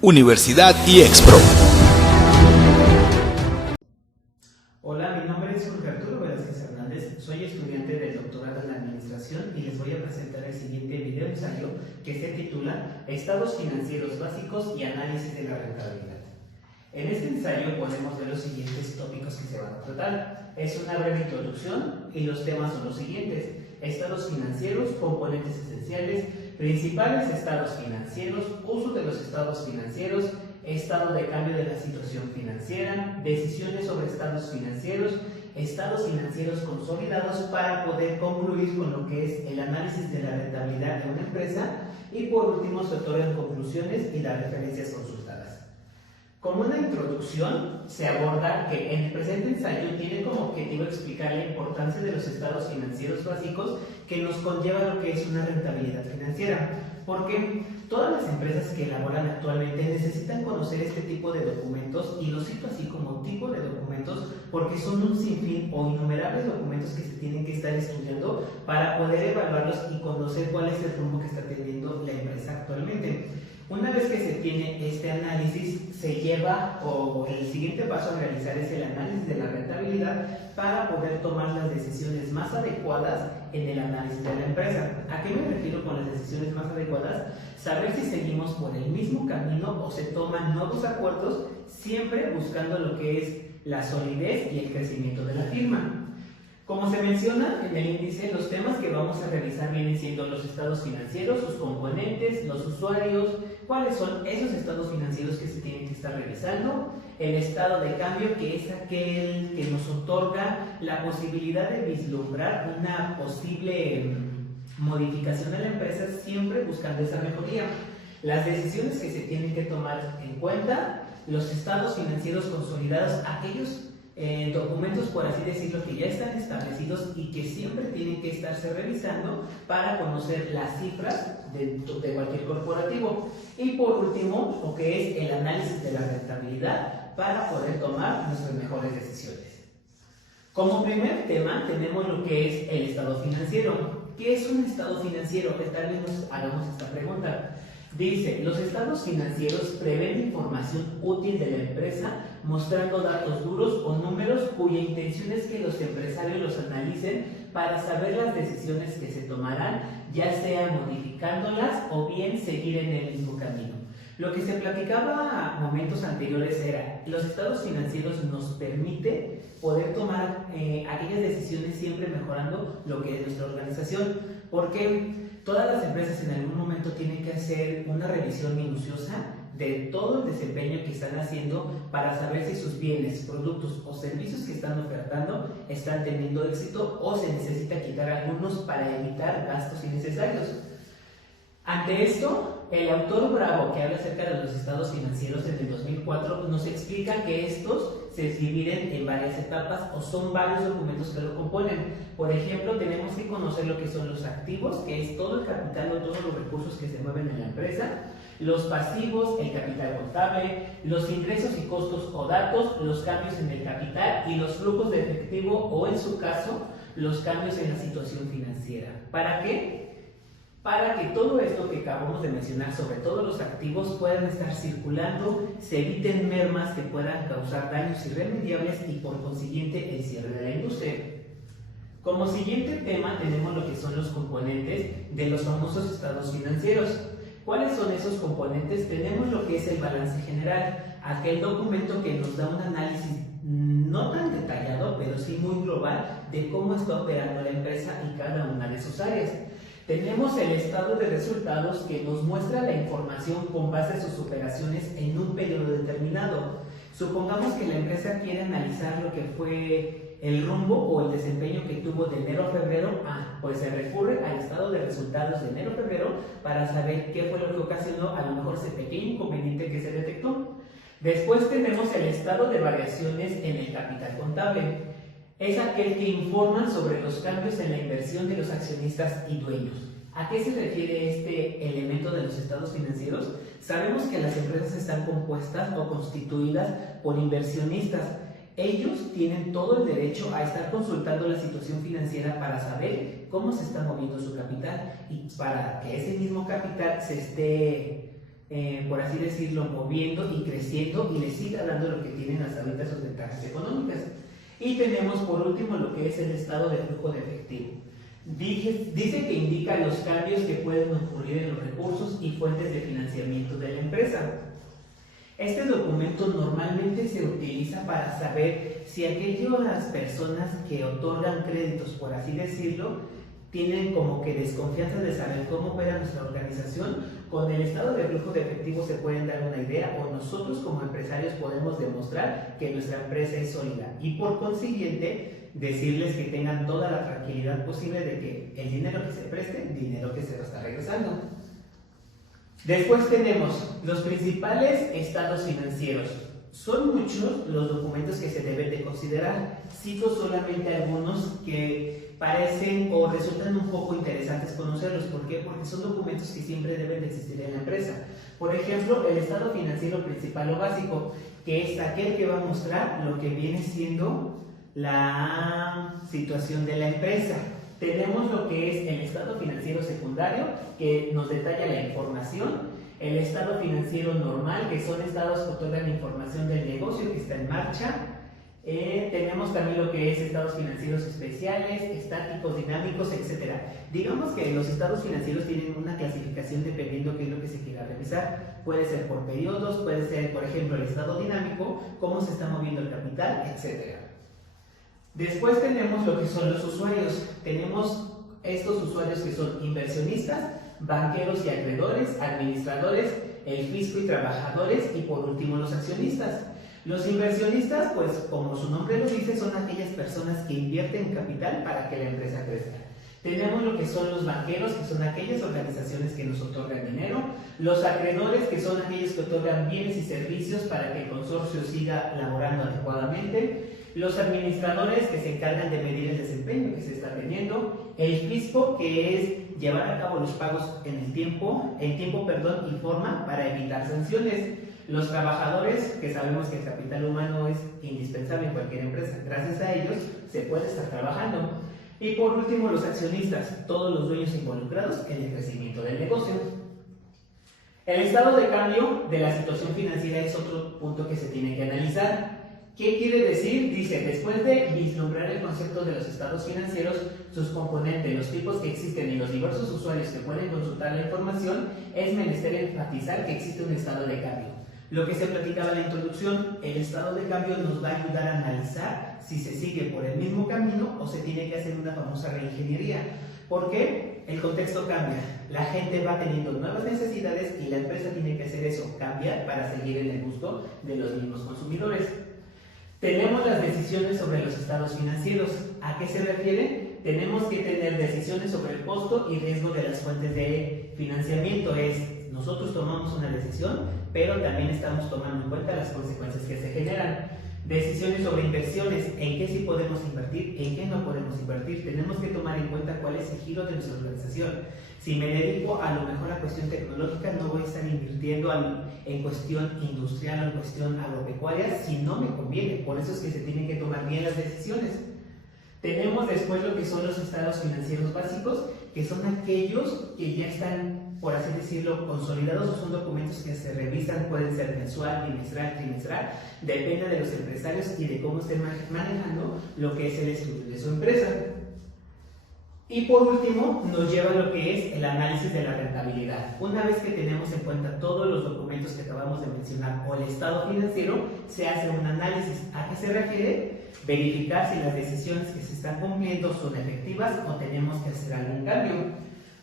Universidad IEXPRO. Hola, mi nombre es Jorge Arturo Velázquez Hernández, soy estudiante del doctorado en Administración y les voy a presentar el siguiente video ensayo que se titula Estados financieros básicos y análisis de la rentabilidad. En este ensayo podemos ver los siguientes tópicos que se van a tratar. Es una breve introducción y los temas son los siguientes: estados financieros, componentes esenciales, principales estados financieros, uso de los estados financieros, estado de cambio de la situación financiera, decisiones sobre estados financieros consolidados para poder concluir con lo que es el análisis de la rentabilidad de una empresa y por último se otorgan conclusiones y las referencias consultadas. Como una introducción, se aborda que en el presente ensayo tiene como objetivo explicar la importancia de los estados financieros básicos que nos conlleva lo que es una rentabilidad financiera, porque todas las empresas que elaboran actualmente necesitan conocer este tipo de documentos, y lo cito así como tipo de documentos porque son un sinfín o innumerables documentos que se tienen que estar estudiando para poder evaluarlos y conocer cuál es el rumbo que está teniendo la empresa actualmente. Una vez que se tiene este análisis, se lleva, o el siguiente paso a realizar es el análisis de la rentabilidad para poder tomar las decisiones más adecuadas en el análisis de la empresa. ¿A qué me refiero con las decisiones más adecuadas? Saber si seguimos por el mismo camino o se toman nuevos acuerdos, siempre buscando lo que es la solidez y el crecimiento de la firma. Como se menciona en el índice, los temas que vamos a revisar vienen siendo los estados financieros, sus componentes, los usuarios, cuáles son esos estados financieros que se tienen que estar revisando, el estado de cambio, que es aquel que nos otorga la posibilidad de vislumbrar una posible modificación de la empresa, siempre buscando esa mejoría, las decisiones que se tienen que tomar en cuenta, los estados financieros consolidados, aquellos documentos, por así decirlo, que ya están establecidos y que siempre tienen que estarse revisando para conocer las cifras de cualquier corporativo. Y por último, lo que es el análisis de la rentabilidad para poder tomar nuestras mejores decisiones. Como primer tema tenemos lo que es el estado financiero. ¿Qué es un estado financiero? Que tal vez nos hagamos esta pregunta. Dice, los estados financieros prevén información útil de la empresa, mostrando datos duros o números cuya intención es que los empresarios los analicen para saber las decisiones que se tomarán, ya sea modificándolas o bien seguir en el mismo camino. Lo que se platicaba a momentos anteriores era, los estados financieros nos permite poder tomar aquellas decisiones siempre mejorando lo que es nuestra organización, porque todas las empresas en algún momento tienen que hacer una revisión minuciosa de todo el desempeño que están haciendo para saber si sus bienes, productos o servicios que están ofertando están teniendo éxito o se necesita quitar algunos para evitar gastos innecesarios. Ante esto, el autor Bravo, que habla acerca de los estados financieros en el 2004, nos explica que estos se dividen en varias etapas o son varios documentos que lo componen. Por ejemplo, tenemos que conocer lo que son los activos, que es todo el capital o todos los recursos que se mueven en la empresa, los pasivos, el capital contable, los ingresos y costos o datos, los cambios en el capital y los flujos de efectivo o, en su caso, los cambios en la situación financiera. ¿Para qué? Para que todo esto que acabamos de mencionar, sobre todo los activos, puedan estar circulando, se eviten mermas que puedan causar daños irremediables y por consiguiente el cierre de la industria. Como siguiente tema tenemos lo que son los componentes de los famosos estados financieros. ¿Cuáles son esos componentes? Tenemos lo que es el balance general, aquel documento que nos da un análisis no tan detallado, pero sí muy global de cómo está operando la empresa y cada una de sus áreas. Tenemos el estado de resultados que nos muestra la información con base a sus operaciones en un periodo determinado. Supongamos que la empresa quiere analizar lo que fue el rumbo o el desempeño que tuvo de enero a febrero, pues se recurre al estado de resultados de enero a febrero para saber qué fue lo que ocasionó a lo mejor ese pequeño inconveniente que se detectó. Después tenemos el estado de variaciones en el capital contable. Es aquel que informa sobre los cambios en la inversión de los accionistas y dueños. ¿A qué se refiere este elemento de los estados financieros? Sabemos que las empresas están compuestas o constituidas por inversionistas. Ellos tienen todo el derecho a estar consultando la situación financiera para saber cómo se está moviendo su capital y para que ese mismo capital se esté por así decirlo, moviendo y creciendo y le siga dando lo que tienen hasta ahorita sus ventajas económicas. Y tenemos por último lo que es el estado de flujo de efectivo. Dice que indica los cambios que pueden ocurrir en los recursos y fuentes de financiamiento de la empresa. Este documento normalmente se utiliza para saber si aquellas personas que otorgan créditos, por así decirlo, tienen como que desconfianza de saber cómo opera nuestra organización. Con el estado de flujo de efectivo se pueden dar una idea, o nosotros como empresarios podemos demostrar que nuestra empresa es sólida y por consiguiente decirles que tengan toda la tranquilidad posible de que el dinero que se preste, dinero que se va a estar regresando. Después tenemos los principales estados financieros. Son muchos los documentos que se deben de considerar. Cito solamente algunos que parecen o resultan un poco interesantes conocerlos. ¿Por qué? Porque son documentos que siempre deben de existir en la empresa. Por ejemplo, el estado financiero principal o básico, que es aquel que va a mostrar lo que viene siendo la situación de la empresa. Tenemos lo que es el estado financiero secundario, que nos detalla la información. El estado financiero normal, que son estados que otorgan información del negocio que está en marcha. Tenemos también lo que es estados financieros especiales, estáticos, dinámicos, etc. Digamos que los estados financieros tienen una clasificación dependiendo qué es lo que se quiera revisar. Puede ser por periodos, puede ser, por ejemplo, el estado dinámico, cómo se está moviendo el capital, etc. Después tenemos lo que son los usuarios. Tenemos estos usuarios que son inversionistas, banqueros y acreedores, administradores, el fisco y trabajadores, y por último los accionistas. Los inversionistas, pues como su nombre lo dice, son aquellas personas que invierten capital para que la empresa crezca. Tenemos lo que son los banqueros, que son aquellas organizaciones que nos otorgan dinero. Los acreedores, que son aquellos que otorgan bienes y servicios para que el consorcio siga laborando adecuadamente. Los administradores, que se encargan de medir el desempeño que se está teniendo. El fisco, que es llevar a cabo los pagos en el tiempo y forma para evitar sanciones. Los trabajadores, que sabemos que el capital humano es indispensable en cualquier empresa. Gracias a ellos se puede estar trabajando. Y por último, los accionistas, todos los dueños involucrados en el crecimiento del negocio. El estado de cambio de la situación financiera es otro punto que se tiene que analizar. ¿Qué quiere decir? Dice, después de vislumbrar el concepto de los estados financieros, sus componentes, los tipos que existen y los diversos usuarios que pueden consultar la información, es menester enfatizar que existe un estado de cambio. Lo que se platicaba en la introducción, el estado de cambio nos va a ayudar a analizar si se sigue por el mismo camino o se tiene que hacer una famosa reingeniería. ¿Por qué? El contexto cambia, la gente va teniendo nuevas necesidades y la empresa tiene que hacer eso, cambiar para seguir en el gusto de los mismos consumidores. Tenemos las decisiones sobre los estados financieros. ¿A qué se refiere? Tenemos que tener decisiones sobre el costo y riesgo de las fuentes de financiamiento. Nosotros tomamos una decisión, pero también estamos tomando en cuenta las consecuencias que se generan. Decisiones sobre inversiones, en qué sí podemos invertir, en qué no podemos invertir. Tenemos que tomar en cuenta cuál es el giro de nuestra organización. Si me dedico a lo mejor a cuestión tecnológica, no voy a estar invirtiendo en cuestión industrial o en cuestión agropecuaria si no me conviene. Por eso es que se tienen que tomar bien las decisiones. Tenemos después lo que son los estados financieros básicos, que son aquellos que ya están, por así decirlo, consolidados, o son documentos que se revisan, pueden ser mensual, bimestral, trimestral, depende de los empresarios y de cómo estén manejando lo que es el estudio de su empresa. Y por último, nos lleva a lo que es el análisis de la rentabilidad. Una vez que tenemos en cuenta todos los documentos que acabamos de mencionar o el estado financiero, se hace un análisis. ¿A qué se refiere? Verificar si las decisiones que se están cumpliendo son efectivas o tenemos que hacer algún cambio.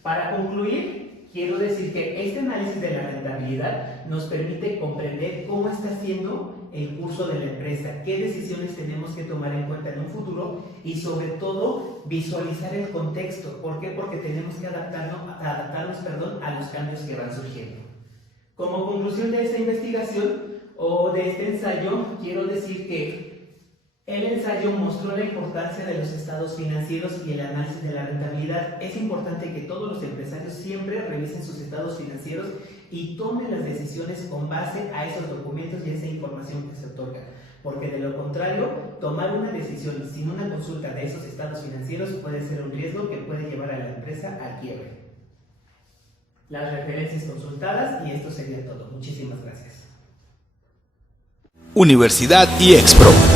Para concluir, quiero decir que este análisis de la rentabilidad nos permite comprender cómo está siendo el curso de la empresa, qué decisiones tenemos que tomar en cuenta en un futuro y sobre todo visualizar el contexto. ¿Por qué? Porque tenemos que adaptarnos a los cambios que van surgiendo. Como conclusión de esta investigación o de este ensayo, quiero decir que el ensayo mostró la importancia de los estados financieros y el análisis de la rentabilidad. Es importante que todos los empresarios siempre revisen sus estados financieros y tomen las decisiones con base a esos documentos y esa información que se otorga. Porque de lo contrario, tomar una decisión sin una consulta de esos estados financieros puede ser un riesgo que puede llevar a la empresa al quiebre. las referencias consultadas y esto sería todo. Muchísimas gracias. Universidad IEXPRO.